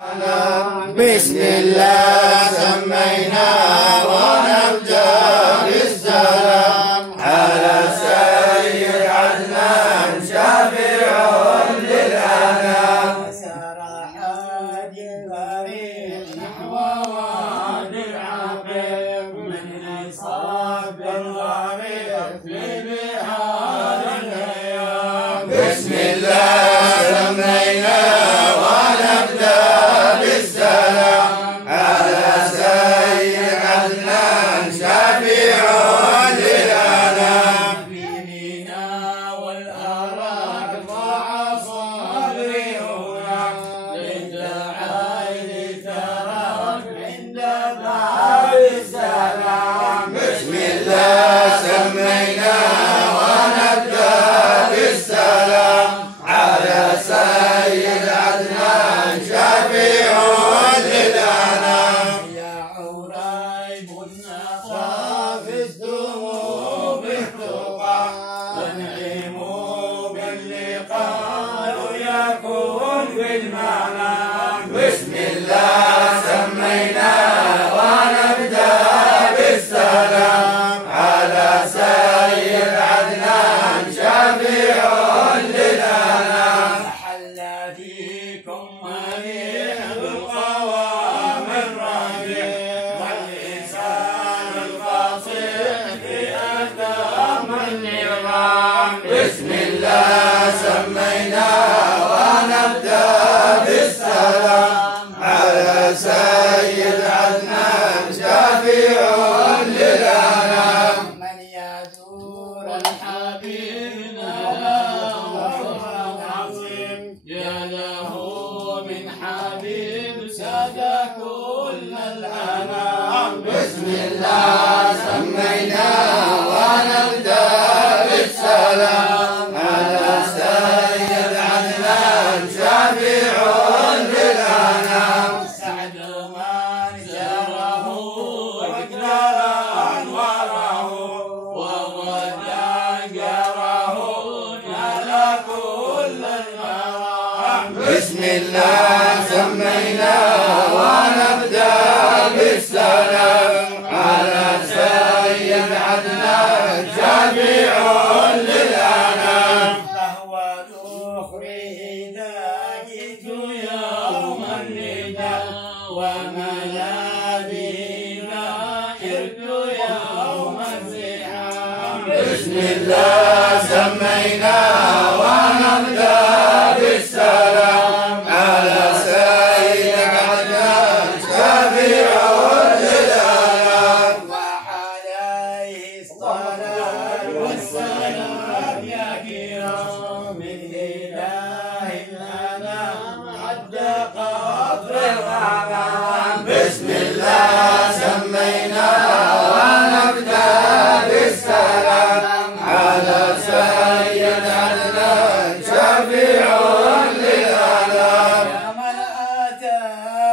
بسم الله سمينا ونبدأ بالسلام على سيد عدنان شافع للأنام. سار حاج الغريب نحو وادي العقيق من إصاب الغريب في بحار الهيام. بسم الله سمينا ونبدأ بالسلام على سيد عدنان شافع للأنام. في مينا والأراك ضاع صدري هناك للدعاء تراك عند باب السلام. بسم الله سمينا ونبدأ بالسلام على سيد عدنان شافع للأنام. يا عريب النخاف ازدموا بالتقى وانعموا باللقاء يكون في المنام. بسم الله سمينا ونبدأ بالسلام على سيد عدنان شافع للأنام. حل فيكم مليح بالقوام الرفيع واللسان الفصيح في أتم النظام. بسم الله سمينا ونبدأ بالسلام على سيد عدنان شافع للأنام. من يزور الحبيب له عظيم يا له من حبيب ساد كل الأنام. بسم الله سمينا ونبدأ بالسلام على سيد عدنان شافع للأنام. سعد من جره وإكرام وره وغدا جره على كل المرام. بسم الله سمينا ونبدأ بالسلام على سيد عدنان شافع للأنام. فهو ذخره ذاكت يوم النداء وملاذنا حرت يوم الزحام. بسم الله سمينا ونبدأ بالسلام على سيد عدنان شافع للأنام. وعليه الصلاة والسلام يا كرام من إله الأنام عد قطر الغمام. بسم الله سمينا ونبدأ بالسلام على سيد عدنان شافع للأنام. يا من أتى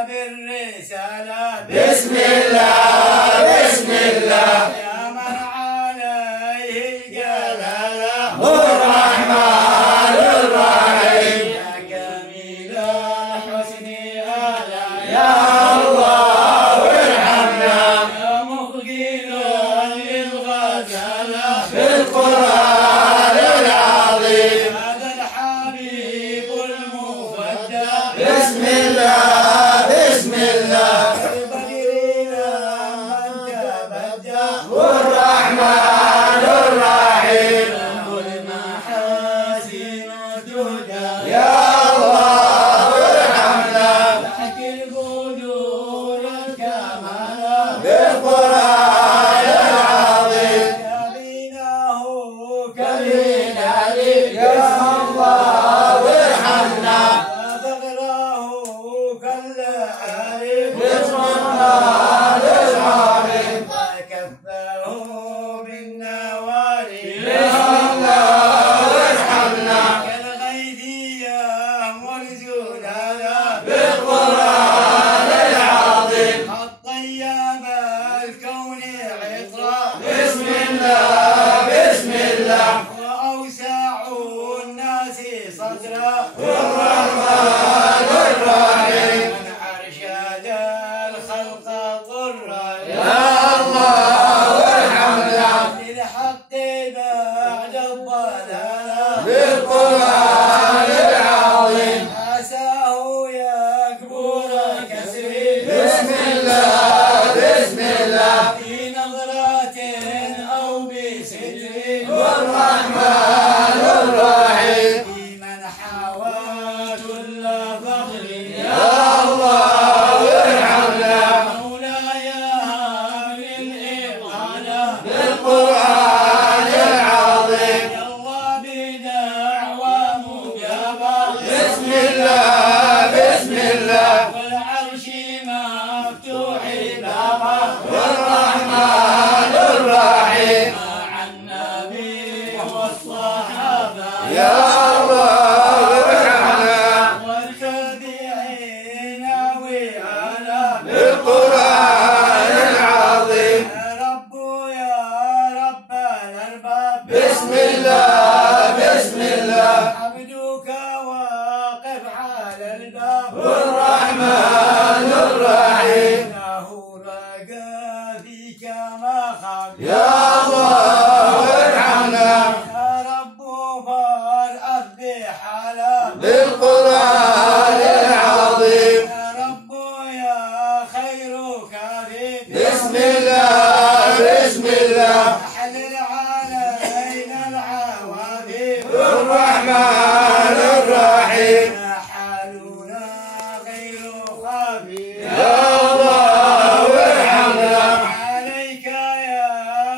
بالرسالة بسم الله بسم الله يا من عليه الجلالة الرحمن الرحيم. يا جميل الحسن آلا يا الله ارحمنا يا مخجل للغزالة بالقرآن العظيم. هذا الحبيب المفدى بسم الله بسم الله بدرنا من تبدى الرحمن الرحيم. له المحاسن تهدى يا الله ارحمنا تحكي البدور الكمال بالقرآن العظيم. كبيناه كبينا لي يا الله ارحمنا فغراه كالعارف بالقرآن العظيم. وكفه بالنواري يا الله ارحمنا كالغيث يهوى الزلالا بالقرآن العظيم. قد طيب الكون الرحمن الرحيم له رقى فيك ما خاب يا الله ارحمنا يا رب فالأرض بحالة بالقرآن العظيم يا رب يا خير كافي بسم الله بسم الله حلل علينا العوافي الرحمن الرحيم حالنا غير خافي يا الله ارحمنا عليك يا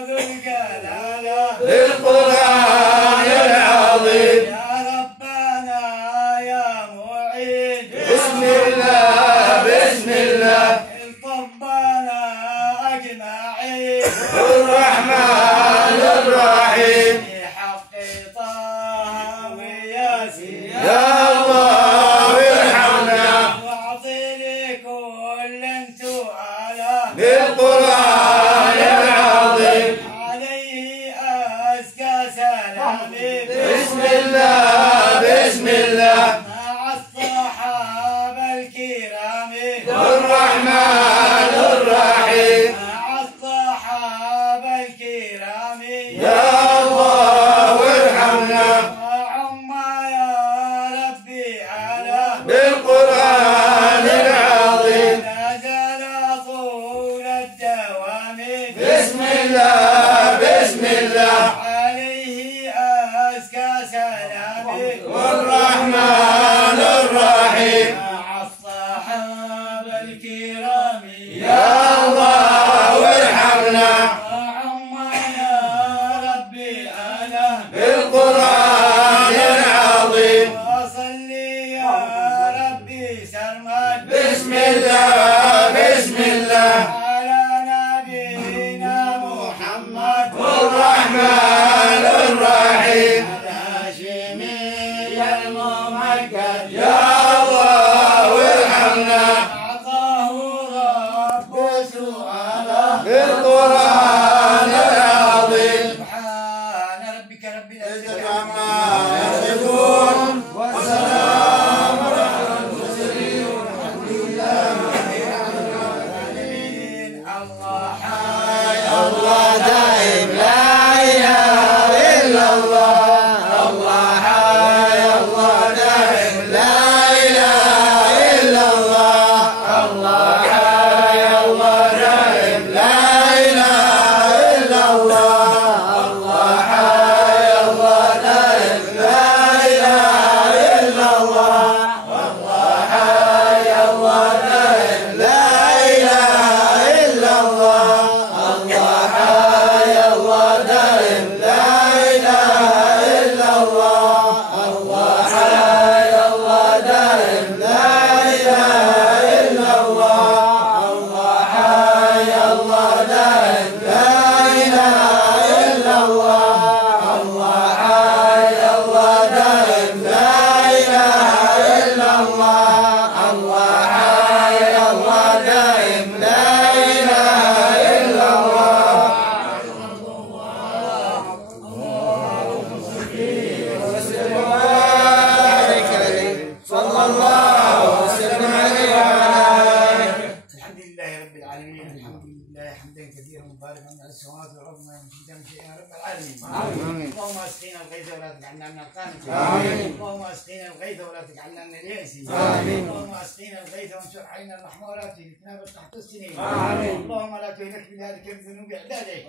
ذو الجلال بالقرآن العظيم يا ربنا يا معين بسم الله بسم الله الطبنا أجمعين الرحمن الرحيم في حق طه وياسين يا الله ارحمنا واعطي لكل سؤالا بالقرآن العظيم عليه أزكى سلامي بسم الله بسم الله مع الصحابة الكرام الرحمن الرحيم مع الصحابة الكرام يا الله ارحمنا وعم يا ربي على بالقرآن العظيم لا زال طول الدوام بسم الله بسم الله عليه أزكى سلامي الرحمن الرحيم مع الصحابة الكرام يا الله ارحمنا وعم يا ربي أنا بالقرآن العظيم وصلي يا ربي سرمد بسم الله بسم الله على نبينا محمد الرحمن الرحيم الهاشمي الممجد يا الله ارحمنا أعطاه رب سؤاله بالقرآن العظيم سبحان ربك رب العزة عما يصفون والسلام على المرسلين والحمد لله رب العالمين الله حي الله دائم لا إله إلا الله الله حي الله دائم لا إله إلا الله الله حي الله دائم لا إله إلا الله الله حي الله دائم لا إله إلا الله الله حي الله دائم لا إله إلا الله الله حي الله دائم لا إله إلا الله الله حي الله دائم لا إله إلا الله الله حي الله دائم لا إله إلا الله الله حي الله دائم لا إله إلا الله الله حي الله دائم لا إله إلا الله صلى الله وسلم عليه وعلى آله. الحمد لله رب العالمين الحمد لله حمدا كثيرا مباركا على السماوات والارض ما يمشي شيء يا رب العالمين اللهم اسقنا الغيث ولا تجعلنا من القانتين اللهم اسقنا الغيث ولا تجعلنا من اليائسين اللهم اسقنا الغيث وانشر علينا المحمولات لتنابت تحت السنين اللهم لا تهلك بذلك بذنوب عبادك